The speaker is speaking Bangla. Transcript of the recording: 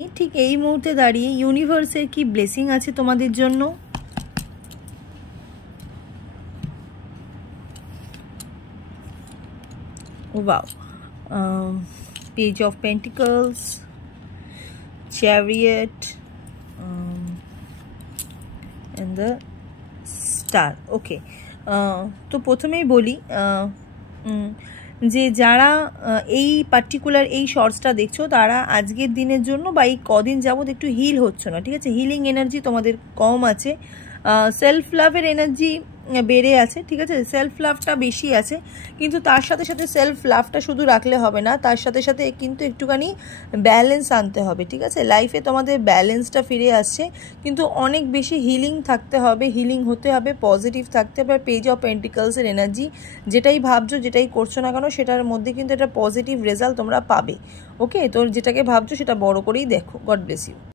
ঠিক এই মুহূর্তে দাঁড়িয়ে ইউনিভার্সের কি ব্লেসিং আছে তোমাদের জন্য। Wow, page of pentacles, chariot and the star. Okay, তো প্রথমেই বলি যে যারা এই পার্টিকুলার এই শর্টসটা দেখছো তারা আজকের দিনের জন্য বা এই কদিন যাবত একটু হিল হচ্ছে না, ঠিক আছে। হিলিং এনার্জি তোমাদের কম আছে, সেলফ লাভের এনার্জি বেড়ে আছে, ঠিক আছে। সেলফ লাভটা বেশি আছে, কিন্তু তার সাথে সাথে সেলফ লাভটা শুধু রাখলে হবে না, তার সাথে সাথে কিন্তু একটুখানি ব্যালেন্স আনতে হবে, ঠিক আছে। লাইফে তোমাদের ব্যালেন্সটা ফিরে আসছে, কিন্তু অনেক বেশি হিলিং থাকতে হবে, হিলিং হতে হবে, পজিটিভ থাকতে হবে। পেজ অফ পেন্টিকলসের এনার্জি, যেটাই ভাবছো যেটাই করছো না কেন সেটার মধ্যে কিন্তু একটা পজিটিভ রেজাল্ট তোমরা পাবে। ওকে, তো যেটাকে ভাবছো সেটা বড় করেই দেখো। God bless you.